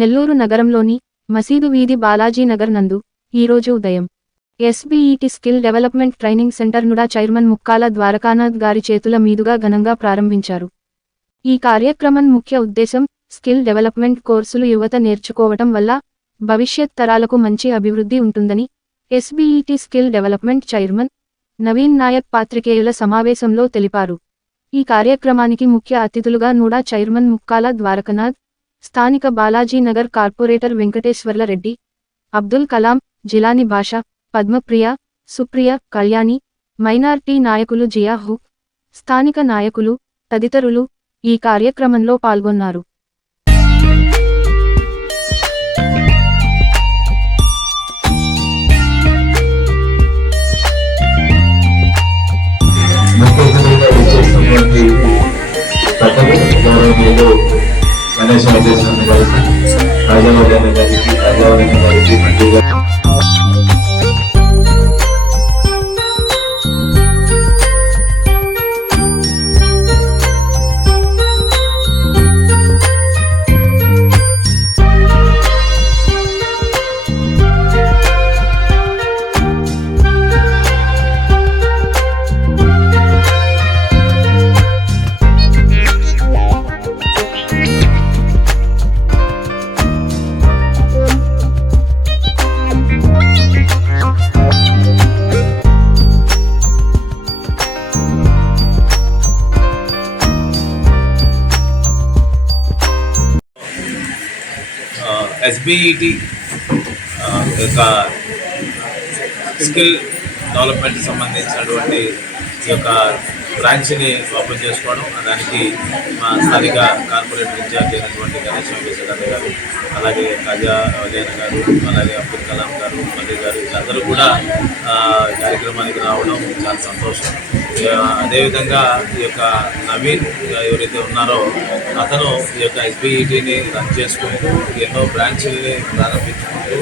నెల్లూరు నగరంలోని మసీదు వీధి బాలాజీ నగర్ నందు ఈరోజు ఉదయం SBET skill development training centre NUDA chairman Mukkala Dwarakanath గారి చేతుల మీదుగా ఘనంగా ప్రారంభించారు. ఈ కార్యక్రమం ముఖ్య ఉద్దేశం స్కిల్ డెవలప్మెంట్ కోర్సులు యువత నేర్చుకోవటం వల్ల భవిష్యత్ తరాలకు మంచి అభివృద్ధి ఉంటుందని SBET skill development chairman Naveen Nayak పాత్రికేయుల సమావేశంలో తెలిపారు. ఈ కార్యక్రమానికి ముఖ్య అతిథులుగా నూడా చైర్మన్ ముక్కాల ద్వారకనాథ్ స్థానిక బాలాజీ నగర్ కార్పొరేటర్ వెంకటేశ్వర్ల రెడ్డి అబ్దుల్ కలాం జిలాని భాష పద్మప్రియ సుప్రియ కళ్యాణి మైనార్టీ నాయకులు జియా హుక్ స్థానిక నాయకులు తదితరులు ఈ కార్యక్రమంలో పాల్గొన్నారు. గణేష్ వెంకటేశ్వర గారికి ఎస్బిఈటి యొక్క స్కిల్ డెవలప్మెంట్ సంబంధించినటువంటి ఈ యొక్క బ్రాంచ్ని ఓపెన్ చేసుకోవడం దానికి మా స్థానిక కార్పొరేటర్ ఇన్ఛార్జ్ అయినటువంటి గణేష్ వెంకటేశ్వర గారు అలాగే కాజా అవజయన గారు అలాగే అబ్దుల్ కలాం గారు మల్లి గారు వీళ్ళందరూ కూడా కార్యక్రమానికి రావడం చాలా సంతోషం. అదేవిధంగా ఈ యొక్క నవీన్ ఎవరైతే ఉన్నారో అతను ఈ యొక్క ఎస్బీఈటీని రన్ చేసుకుంటూ ఎన్నో బ్రాంచ్ల్ని ప్రారంభించుకుంటూ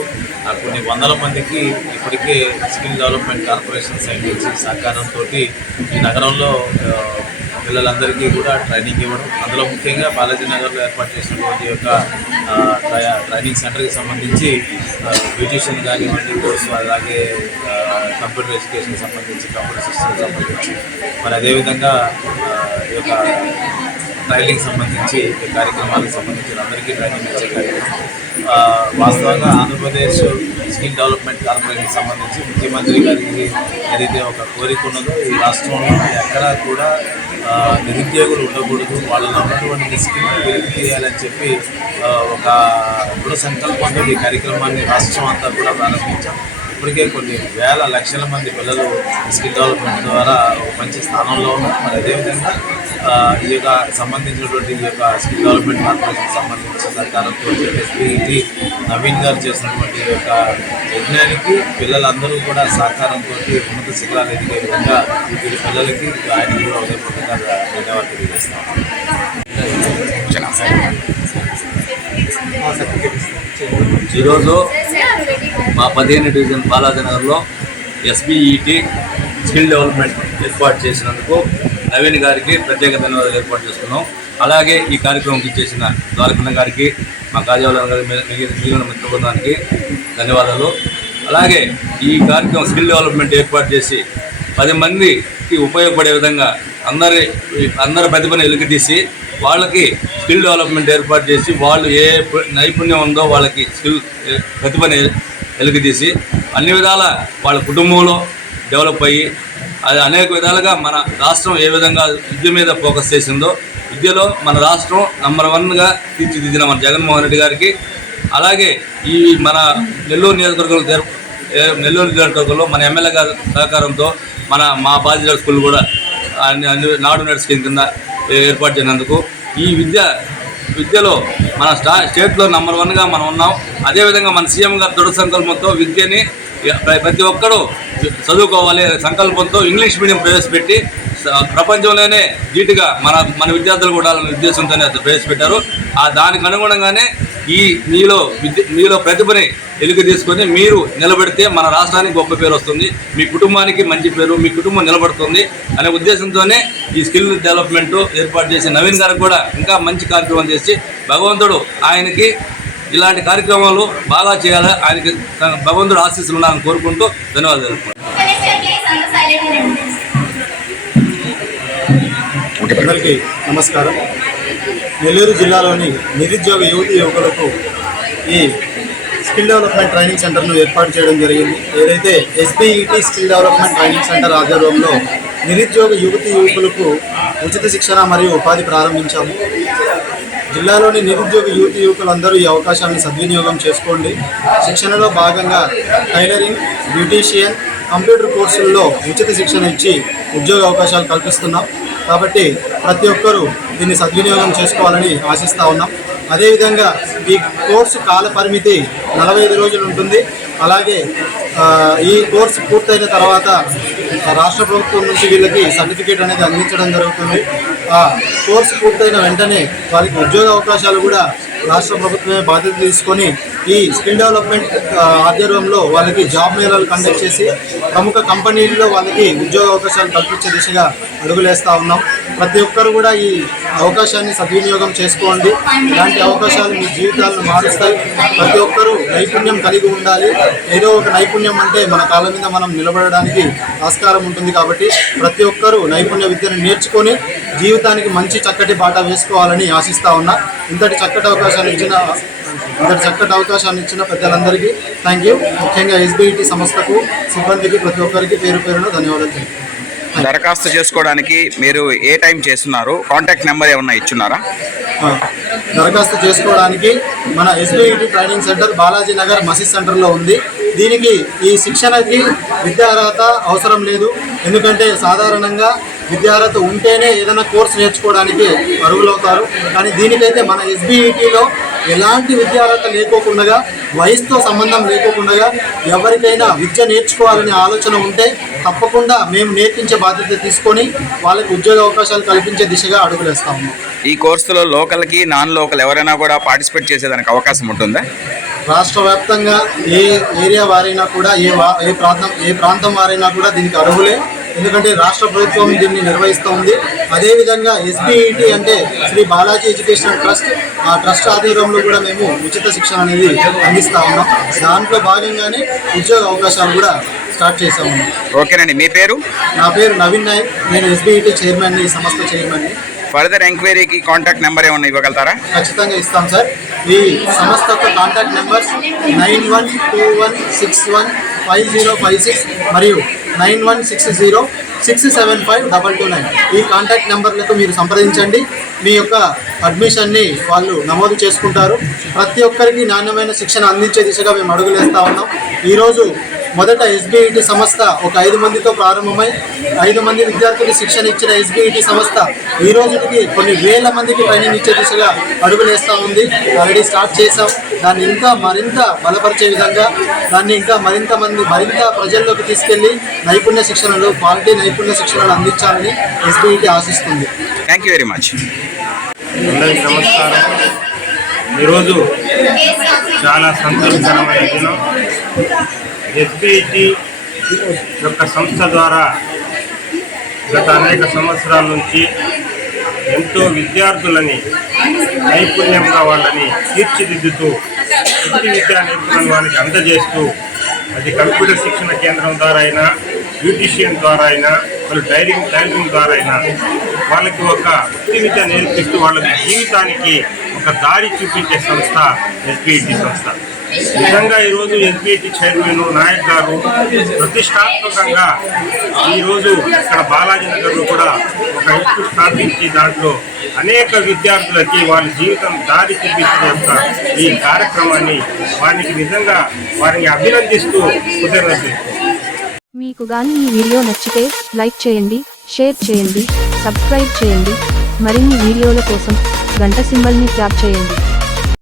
కొన్ని వందల మందికి ఇప్పటికే స్కిల్ డెవలప్మెంట్ కార్పొరేషన్ సైడ్ నుంచి సహకారంతో ఈ నగరంలో పిల్లలందరికీ కూడా ట్రైనింగ్ ఇవ్వడం. అందులో ముఖ్యంగా బాలాజీ నగర్లో ఏర్పాటు చేసినటువంటి యొక్క ట్రై- ట్రైనింగ్ సెంటర్కి సంబంధించి బ్యూటిషియన్ కానివ్వండి కోర్సు అలాగే కంప్యూటర్ ఎడ్యుకేషన్ సంబంధించి కంప్యూటర్ సిస్టమ్ సంబంధించి. మరి అదేవిధంగా ఈ యొక్క ట్రైనింగ్ సంబంధించి కార్యక్రమాలకు సంబంధించిన అందరికీ ట్రైనింగ్ ఇచ్చే కార్యక్రమం. వాస్తవంగా ఆంధ్రప్రదేశ్ స్కిల్ డెవలప్మెంట్ కార్పొరేషన్ సంబంధించి ముఖ్యమంత్రి గారికి ఏదైతే ఒక కోరిక ఉన్నదో ఈ రాష్ట్రంలో ఎక్కడా కూడా నిరుద్యోగులు ఉండకూడదు. వాళ్ళలో ఉన్నటువంటి స్కిల్ వెలికి తీయాలని చెప్పి ఒక దృఢ సంకల్పంతో ఈ కార్యక్రమాన్ని రాష్ట్రం అంతా కూడా ప్రారంభించాం. ఇప్పటికే కొన్ని వేల లక్షల మంది పిల్లలు స్కిల్ డెవలప్మెంట్ ద్వారా మంచి స్థానంలో ఉన్నారు. మరి అదేవిధంగా ఈ యొక్క సంబంధించినటువంటి ఈ యొక్క స్కిల్ డెవలప్మెంట్ కార్పొరేషన్ సంబంధించిన సహకారంతో ఎస్పీఈటీ నవీన్ గారు చేసినటువంటి ఈ యొక్క యజ్ఞానికి పిల్లలందరూ కూడా సహకారంతో ఉన్నత శిఖరాలు ఎదిగే విధంగా వీరి పిల్లలకి ఆయన కూడా ఉదయపూర్వకంగా ధన్యవాదాలు తెలియజేస్తాం ఈరోజు మా పదిహేను డివిజన్ బాలాజనగర్లో ఎస్బీఈటీ స్కిల్ డెవలప్మెంట్ ఏర్పాటు చేసినందుకు నవీన్ గారికి ప్రత్యేక ధన్యవాదాలు ఏర్పాటు చేస్తున్నాం అలాగే ఈ కార్యక్రమంకి చేసిన ద్వారకన్న గారికి మా కార్యాలయం గారి మిగిలిన మిగిలిన మిత్ర బృందానికి ధన్యవాదాలు. అలాగే ఈ కార్యక్రమం స్కిల్ డెవలప్మెంట్ ఏర్పాటు చేసి పది మందికి ఉపయోగపడే విధంగా అందరి అందరి ప్రతిభను వెలికితీసి వాళ్ళకి స్కిల్ డెవలప్మెంట్ ఏర్పాటు చేసి వాళ్ళు ఏ నైపుణ్యం ఉందో వాళ్ళకి స్కిల్ ప్రతిభను ప్రతిభని వెలికితీసి అన్ని విధాల వాళ్ళ కుటుంబంలో డెవలప్ అయ్యి అది అనేక విధాలుగా మన రాష్ట్రం ఏ విధంగా విద్య మీద ఫోకస్ చేసిందో విద్యలో మన రాష్ట్రం నంబర్ వన్గా తీర్చిదిద్దిన మన జగన్మోహన్ రెడ్డి గారికి. అలాగే ఈ మన నెల్లూరు నియోజకవర్గంలో నెల్లూరు నియోజకవర్గంలో మన ఎమ్మెల్యే గారి సహకారంతో మన మా బాధ్యత స్కూల్ కూడా అన్ని అన్ని నాడు నడిచిన కింద ఏర్పాటు చేసినందుకు ఈ విద్య విద్యలో మన స్టా స్టేట్లో నంబర్ వన్గా మనం ఉన్నాం. అదేవిధంగా మన సీఎం గారి దృఢ సంకల్పంతో విద్యని ప్రతి ఒక్కరూ చదువుకోవాలి సంకల్పంతో ఇంగ్లీష్ మీడియం ప్రవేశపెట్టి ప్రపంచంలోనే ధీటుగా మన మన విద్యార్థులు కూడా ఉద్దేశంతోనే ప్రవేశపెట్టారు. ఆ దానికి అనుగుణంగానే ఈ మీలో విద్య మీలో ప్రతిభని ఎలుగు తీసుకొని మీరు నిలబెడితే మన రాష్ట్రానికి గొప్ప పేరు వస్తుంది. మీ కుటుంబానికి మంచి పేరు మీ కుటుంబం నిలబడుతుంది అనే ఉద్దేశంతోనే ఈ స్కిల్ డెవలప్మెంట్ ఏర్పాటు చేసి నవీన్ గారికి కూడా ఇంకా మంచి కార్యక్రమం చేసి భగవంతుడు ఆయనకి ఇలాంటి కార్యక్రమాలు బాగా చేయాలి. ఆయనకి తన భగవంతుడు ఆశీస్సులు ఉన్నాయని కోరుకుంటూ ధన్యవాదాలు అందరికీ నమస్కారం. నెల్లూరు జిల్లాలోని నిరుద్యోగ యువతి యువకులకు ఈ స్కిల్ డెవలప్మెంట్ ట్రైనింగ్ సెంటర్ను ఏర్పాటు చేయడం జరిగింది. ఏదైతే SBET skill development training centre ఆధ్వర్యంలో నిరుద్యోగ యువతి యువకులకు ఉచిత శిక్షణ మరియు ఉపాధి ప్రారంభించాము. జిల్లాలోని నిరుద్యోగ యువతి యువకులందరూ ఈ అవకాశాన్ని సద్వినియోగం చేసుకోండి. శిక్షణలో భాగంగా టైలరింగ్ బ్యూటీషియన్ కంప్యూటర్ కోర్సుల్లో ఉచిత శిక్షణ ఇచ్చి ఉద్యోగ అవకాశాలు కల్పిస్తున్నాం. కాబట్టి ప్రతి ఒక్కరూ దీన్ని సద్వినియోగం చేసుకోవాలని ఆశిస్తూ ఉన్నాం. అదేవిధంగా ఈ కోర్సు కాల పరిమితి నలభై ఐదు రోజులు ఉంటుంది. అలాగే ఈ కోర్సు పూర్తయిన తర్వాత రాష్ట్ర ప్రభుత్వం నుంచి వీళ్ళకి సర్టిఫికేట్ అనేది అందించడం జరుగుతుంది. కోర్సు పూర్తయిన వెంటనే వారికి ఉద్యోగ అవకాశాలు కూడా రాష్ట్ర ప్రభుత్వమే బాధ్యత తీసుకొని ఈ స్కిల్ డెవలప్మెంట్ ఆధ్వర్యంలో వాళ్ళకి జాబ్ మేళాలు కండక్ట్ చేసి ప్రముఖ కంపెనీల్లో వాళ్ళకి ఉద్యోగ అవకాశాలు కల్పించే దిశగా అడుగులేస్తూ ఉన్నాం. ప్రతి ఒక్కరు కూడా ఈ అవకాశాన్ని సద్వినియోగం చేసుకోండి. ఇలాంటి అవకాశాలు మీ జీవితాలను మారుస్తాయి. ప్రతి ఒక్కరూ నైపుణ్యం కలిగి ఉండాలి. ఏదో ఒక నైపుణ్యం అంటే మన కాళ్ళ మీద మనం నిలబడడానికి ఆస్కారం ఉంటుంది కాబట్టి ప్రతి ఒక్కరూ నైపుణ్య విద్యను నేర్చుకొని జీవితానికి మంచి చక్కటి బాట వేసుకోవాలని ఆశిస్తా ఉన్నా. ఇంతటి చక్కటి అవకాశాన్ని ఇచ్చిన ఇంతటి చక్కటి అవకాశాన్ని ఇచ్చిన పెద్దలందరికీ థ్యాంక్ యూ ముఖ్యంగా ఎస్బిఐటి సంస్థకు సిబ్బందికి ప్రతి ఒక్కరికి పేరు పేరున ధన్యవాదాలు తెలుపుతున్నాను. దరఖాస్తు చేసుకోవడానికి మీరు ఏ టైం చేస్తున్నారు? కాంటాక్ట్ నెంబర్ ఏమన్నా ఇచ్చున్నారా? దరఖాస్తు చేసుకోవడానికి మన SBIT training centre Balaji Nagar మసీద్ సెంటర్లో ఉంది. దీనికి ఈ శిక్షణకి విద్యార్హత అవసరం లేదు. ఎందుకంటే సాధారణంగా విద్యార్హత ఉంటేనే ఏదైనా కోర్స్ నేర్చుకోవడానికి అర్హులవుతారు. కానీ దీనికైతే మన ఎస్బీఈటీలో ఎలాంటి విద్యార్హత లేకోకుండా వయసుతో సంబంధం లేకోకుండా ఎవరికైనా విద్య నేర్చుకోవాలనే ఆలోచన ఉంటే తప్పకుండా మేము నేర్పించే బాధ్యత తీసుకొని వాళ్ళకి ఉద్యోగ అవకాశాలు కల్పించే దిశగా అడుగులేస్తాము. ఈ కోర్సులో లోకల్కి నాన్ లోకల్ ఎవరైనా కూడా పార్టిసిపేట్ చేసేదానికి అవకాశం ఉంటుందా? రాష్ట్ర వ్యాప్తంగా ఏ ఏరియా వారైనా కూడా ఏ వా ఏ ప్రాంతం ఏ ప్రాంతం వారైనా కూడా దీనికి అర్హులే. ఎందుకంటే రాష్ట్ర ప్రభుత్వం దీన్ని నిర్వహిస్తూ ఉంది. అదేవిధంగా ఎస్బీఈటీ అంటే శ్రీ బాలాజీ ఎడ్యుకేషనల్ ట్రస్ట్ ఆ ట్రస్ట్ ఆధ్వర్యంలో కూడా మేము ఉచిత శిక్షణ అనేది అందిస్తా ఉన్నాం. దాంట్లో భాగంగానే ఉద్యోగ అవకాశాలు కూడా స్టార్ట్ చేసాము ఓకేనండి మీ పేరు? నా పేరు నవీన్ నాయక్. నేను ఎస్బీఈటీ చైర్మన్ని ఈ సంస్థ చైర్మన్ని. ఫర్దర్ ఎంక్వైరీకి కాంటాక్ట్ నెంబర్ ఏమన్నా ఇవ్వగలుగుతారా? ఖచ్చితంగా ఇస్తాం సార్. ఈ సంస్థ యొక్క contact numbers nine one two one six one five zero five six మరియు nine one six zero six seven five double two nine. ఈ కాంటాక్ట్ నెంబర్లకు మీరు సంప్రదించండి. మీ యొక్క అడ్మిషన్ని వాళ్ళు నమోదు చేసుకుంటారు. ప్రతి ఒక్కరికి నాణ్యమైన శిక్షణ అందించే దిశగా మేము అడుగులేస్తా ఉన్నాం. ఈరోజు మొదట ఎస్బీఐటి సంస్థ ఒక ఐదు మందితో ప్రారంభమై ఐదు మంది విద్యార్థులు శిక్షణ ఇచ్చిన ఎస్బీఐటి సంస్థ ఈ రోజుకి కొన్ని వేల మందికి ట్రైనింగ్ ఇచ్చే దిశగా అడుగులేస్తూ ఉంది. ఆల్రెడీ స్టార్ట్ చేసాం దాన్ని ఇంకా మరింత బలపరిచే విధంగా దాన్ని ఇంకా మరింత మంది మరింత ప్రజల్లోకి తీసుకెళ్ళి నైపుణ్య శిక్షణలు క్వాలిటీ నైపుణ్య శిక్షణలు అందించాలని ఎస్బీఐటి ఆశిస్తుంది. థ్యాంక్ యూ వెరీ మచ్ అందరికీ నమస్కారం. ఈరోజు చాలా సంతోషకరమైన దినం. ఎస్బిటి యొక్క సంస్థ ద్వారా గత అనేక సంవత్సరాల నుంచి ఎంతో విద్యార్థులని నైపుణ్యంగా వాళ్ళని తీర్చిదిద్దుతూ వృత్తి విద్యా నైపుణ్యం వాళ్ళకి అందజేస్తూ అది కంప్యూటర్ శిక్షణ కేంద్రం ద్వారా అయినా బ్యూటిషియన్ ద్వారా అయినా వాళ్ళు డైరింగ్ టైలరింగ్ ద్వారా అయినా వాళ్ళకి ఒక వృత్తి విద్య నేర్పిస్తూ వాళ్ళ జీవితానికి ఒక దారి చూపించే సంస్థ ఎస్బిఐటి సంస్థ. నిజంగా ఈరోజు ఎస్బీటీ చైర్మన్ నాయక్ గారు ప్రతిష్టాత్మకంగా ఈరోజు ఇక్కడ బాలాజీ నగర్లో కూడా ఒక ఇన్స్టిట్యూట్ స్థాపించి దాంట్లో అనేక విద్యార్థులకి వారి జీవితం దారి చూపించే యొక్క ఈ కార్యక్రమాన్ని వారికి నిజంగా వారిని అభినందిస్తూ కృతజ్ఞతలు మీకు గాని ఈ వీడియో నచ్చితే లైక్ చేయండి షేర్ చేయండి సబ్స్క్రైబ్ చేయండి. మరిన్ని వీడియోల కోసం గంట సింబల్ని ట్యాప్ చేయండి.